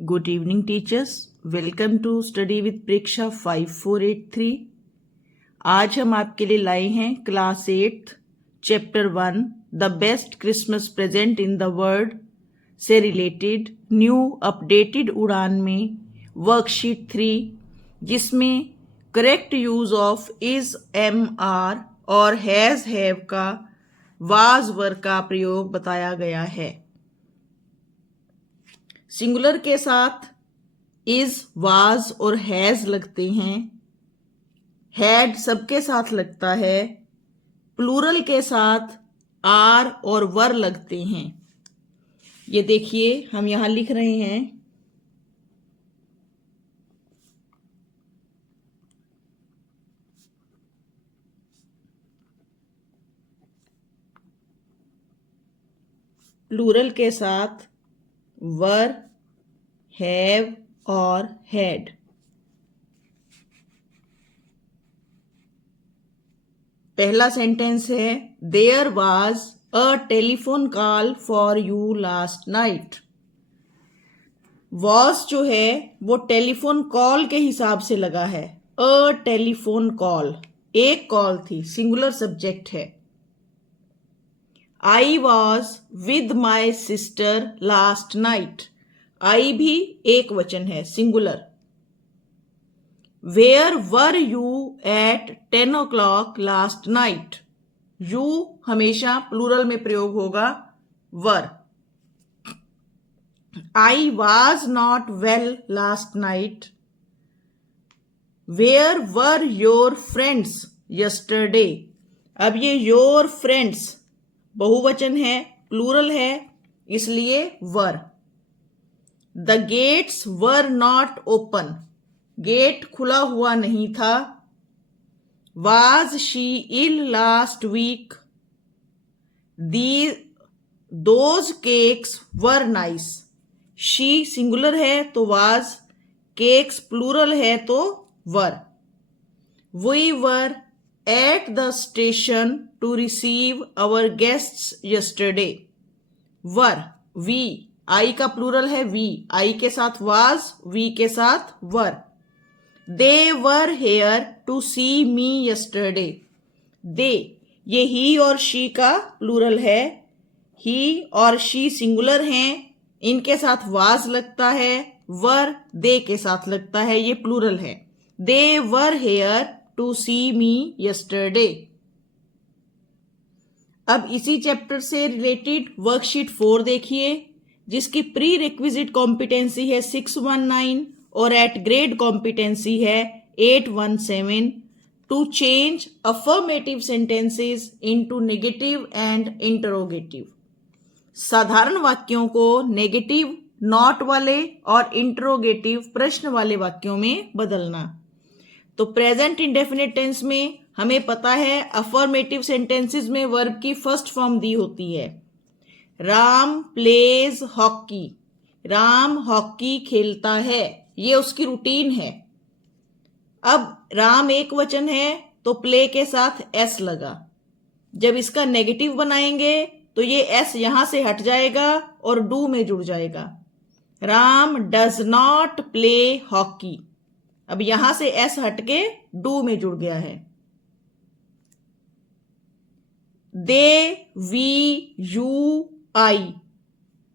Good evening, teachers. Welcome to Study with Preksha 5483. आज हम आपके लिए लाए हैं class 8 chapter 1 the best Christmas present in the world से रिलेटेड न्यू अपडेटेड उड़ान में वर्कशीट 3, जिसमें correct use of is, am, are और हैज, हैव का वाज वर का प्रयोग बताया गया है। सिंगुलर के साथ इज, वाज और हैज लगते हैं। हैड सबके साथ लगता है। प्लूरल के साथ आर और वर लगते हैं। ये देखिए, हम यहां लिख रहे हैं प्लूरल के साथ वर, हैव और हैड। पहला सेंटेंस है there was a telephone call for you last night. Was जो है वो टेलीफोन कॉल के हिसाब से लगा है। अ टेलीफोन कॉल, एक कॉल थी, सिंगुलर सब्जेक्ट है। I was with my sister last night. I भी एक वचन है, singular. Where were you at 10 o'clock last night. You हमेशा प्लूरल में प्रयोग होगा, were. I was not well last night. Where were your friends yesterday. अब ये योर फ्रेंड्स बहुवचन है, प्लूरल है, इसलिए were. The gates were not open. Gate खुला हुआ नहीं था। Was she ill last week. Those cakes were nice. She singular है तो वाज, केक्स प्लूरल है तो were. We were at the station to receive our guests yesterday. Were, we, I का plural है वी, आई के साथ वाज, वी के साथ were. They were here to see me yesterday. They, ये ही और शी का प्लूरल है। ही और शी सिंगुलर हैं, इनके साथ वाज लगता है। वर दे के साथ लगता है, ये प्लूरल है। They were here to see me yesterday. अब इसी चैप्टर से रिलेटेड वर्कशीट 4 देखिए, जिसकी प्री रिक्विजिट कॉम्पिटेंसी है 619 और एट ग्रेड कॉम्पिटेंसी है 817 to change affirmative sentences into negative and interrogative. साधारण वाक्यों को नेगेटिव नॉट वाले और इंटरोगेटिव प्रश्न वाले वाक्यों में बदलना। तो प्रेजेंट इंडेफिनिट टेंस में हमें पता है अफर्मेटिव सेंटेंसेस में वर्ब की फर्स्ट फॉर्म दी होती है। Ram pledge hockey. Ram hockey खेलता है, ये उसकी रूटीन है। अब राम एक वचन है तो प्ले के साथ एस लगा। जब इसका नेगेटिव बनाएंगे तो ये एस यहां से हट जाएगा और डू में जुड़ जाएगा। Ram does not play hockey. अब यहां से एस हटके डू में जुड़ गया है। दे, वी, यू, आई,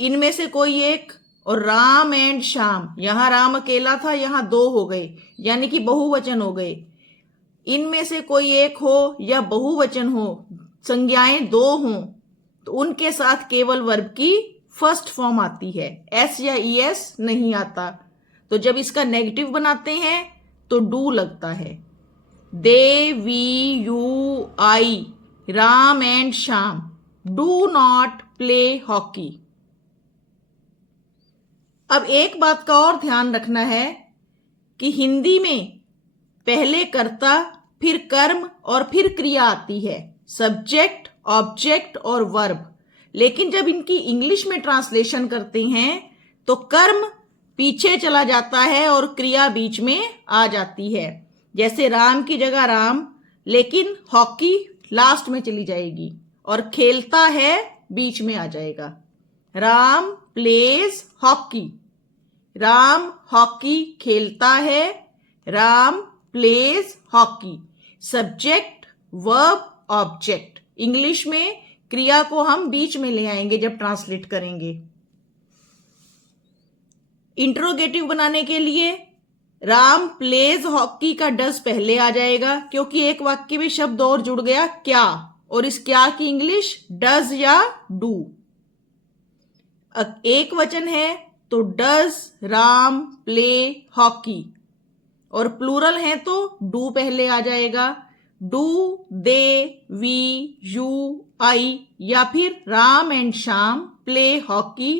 इनमें से कोई एक, और राम एंड श्याम, यहां राम अकेला था, यहां दो हो गए, यानी कि बहुवचन हो गए। इनमें से कोई एक हो या बहुवचन हो, संज्ञाएं दो हों, तो उनके साथ केवल वर्ब की फर्स्ट फॉर्म आती है, एस या ई एस नहीं आता। तो जब इसका नेगेटिव बनाते हैं तो डू लगता है। They, we, you, I, Ram and Shyam do not play hockey. अब एक बात का और ध्यान रखना है कि हिंदी में पहले कर्ता, फिर कर्म और फिर क्रिया आती है, सब्जेक्ट, ऑब्जेक्ट और वर्ब। लेकिन जब इनकी इंग्लिश में ट्रांसलेशन करते हैं तो कर्म पीछे चला जाता है और क्रिया बीच में आ जाती है। जैसे राम की जगह राम, लेकिन हॉकी लास्ट में चली जाएगी और खेलता है बीच में आ जाएगा। Ram pledge hockey. Ram hockey खेलता है, Ram pledge hockey. Subject, verb, object. English में क्रिया को हम बीच में ले आएंगे जब ट्रांसलेट करेंगे। इंट्रोगेटिव बनाने के लिए राम प्लेज हॉकी का डज पहले आ जाएगा, क्योंकि एक वाक्य में शब्द और जुड़ गया क्या, और इस क्या की इंग्लिश डज या डू। एक वचन है तो डज राम प्ले हॉकी, और प्लूरल है तो डू पहले आ जाएगा। डू दे वी यू आई, या फिर Ram and Shyam play hockey.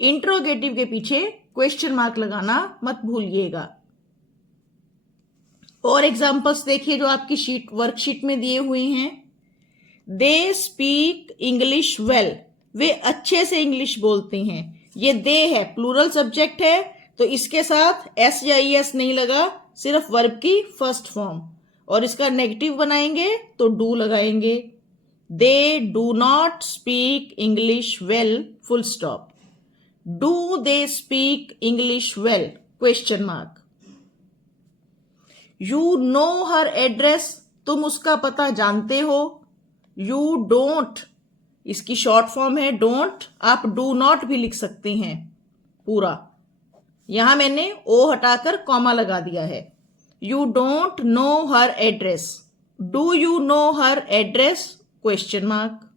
Interrogative के पीछे क्वेश्चन मार्क लगाना मत भूलिएगा। और एग्जाम्पल्स देखिए जो आपकी वर्कशीट में दिए हुए हैं। दे स्पीक इंग्लिश वेल, वे अच्छे से इंग्लिश बोलते हैं। ये दे है, प्लूरल सब्जेक्ट है, तो इसके साथ एस या ई एस नहीं लगा, सिर्फ वर्ब की फर्स्ट फॉर्म। और इसका नेगेटिव बनाएंगे तो डू लगाएंगे। They do not speak English well, full stop. Do they speak English well, question mark. You know her address, तुम उसका पता जानते हो। यू डोंट, इसकी शॉर्ट फॉर्म है डोंट, आप डू नॉट भी लिख सकते हैं पूरा। यहां मैंने ओ हटाकर कॉमा लगा दिया है। You don't know her address. Do you know her address, question mark.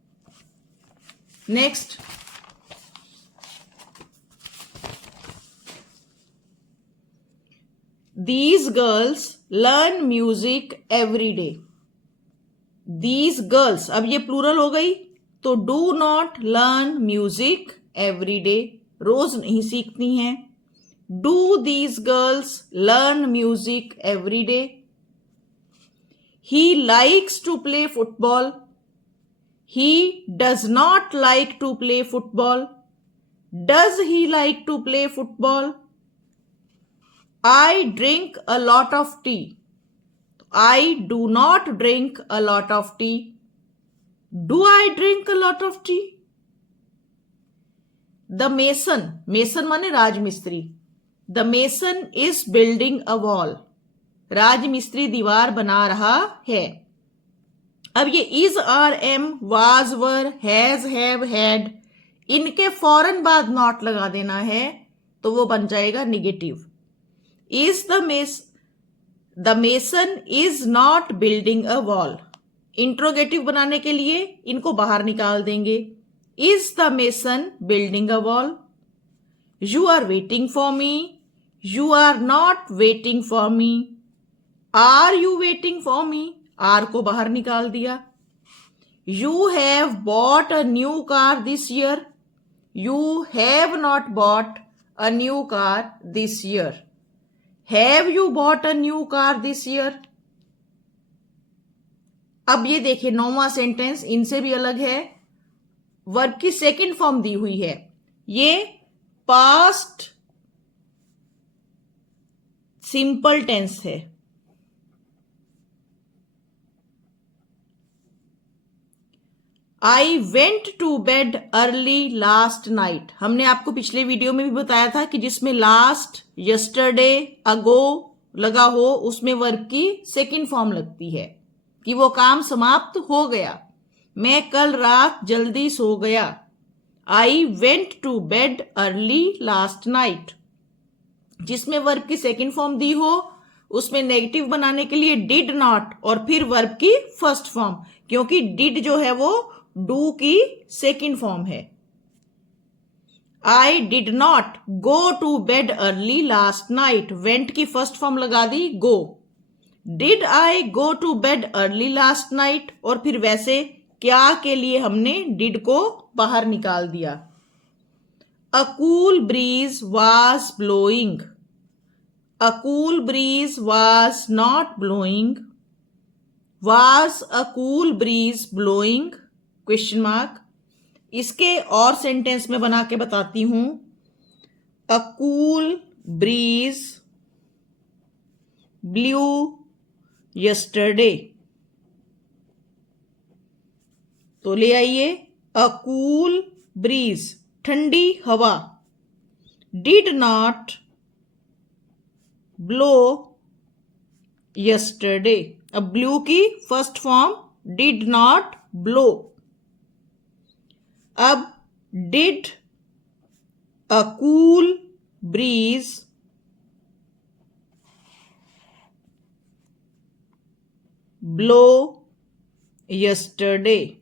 Next, these girls learn music every day. These girls, अब ये प्लूरल हो गई तो do not learn music every day, रोज नहीं सीखती हैं। Do these girls learn music every day? He likes to play football. He does not like to play football. Does he like to play football? I drink a lot of tea. I do not drink a lot of tea. Do I drink a lot of tea? The mason, mason माने राजमिस्त्री। The mason is building a wall. राजमिस्त्री दीवार बना रहा है। अब ये is, are, am, was, were, has, have, had, इनके फौरन बाद नॉट लगा देना है तो वो बन जाएगा negative. Is the mason is not building a wall. Interrogative बनाने के लिए इनको बाहर निकाल देंगे। Is the mason building a wall? You are waiting for me. You are not waiting for me. Are you waiting for me? Are को बाहर निकाल दिया। You have bought a new car this year. You have not bought a new car this year. Have you bought a new car this year? अब ये देखिए 9वां sentence इनसे भी अलग है। वर्ब की सेकंड फॉर्म दी हुई है, ये पास्ट सिंपल टेंस है। I went to bed early last night. हमने आपको पिछले वीडियो में भी बताया था कि जिसमें लास्ट, यस्टरडे, अगो लगा हो उसमें वर्ब की सेकंड फॉर्म लगती है कि वो काम समाप्त हो गया। मैं कल रात जल्दी सो गया। I went to bed early last night. जिसमें वर्ब की सेकंड फॉर्म दी हो उसमें नेगेटिव बनाने के लिए डिड नॉट और फिर वर्ब की फर्स्ट फॉर्म, क्योंकि डिड जो है वो डू की सेकंड फॉर्म है। I did not go to bed early last night, went की फर्स्ट फॉर्म लगा दी go. Did I go to bed early last night, और फिर वैसे क्या के लिए हमने डिड को बाहर निकाल दिया। A cool breeze was blowing. A cool breeze was not blowing. Was a cool breeze blowing, question mark. इसके और सेंटेंस में बना के बताती हूं। A cool breeze blew yesterday, तो ले आइए अ कूल ब्रीज ठंडी हवा डिड नॉट ब्लो यस्टरडे। अब ब्लू की first form did not blow. अब did a cool breeze blow yesterday.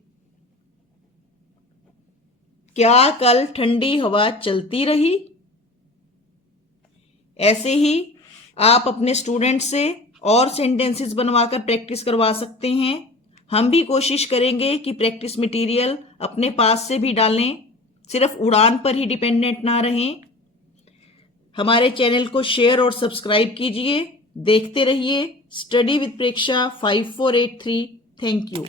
क्या कल ठंडी हवा चलती रही। ऐसे ही आप अपने स्टूडेंट से और सेंटेंसेस बनवाकर प्रैक्टिस करवा सकते हैं। हम भी कोशिश करेंगे कि प्रैक्टिस मटेरियल अपने पास से भी डालें, सिर्फ उड़ान पर ही डिपेंडेंट ना रहें। हमारे चैनल को शेयर और सब्सक्राइब कीजिए। देखते रहिए study with Preksha 5483। Thank you.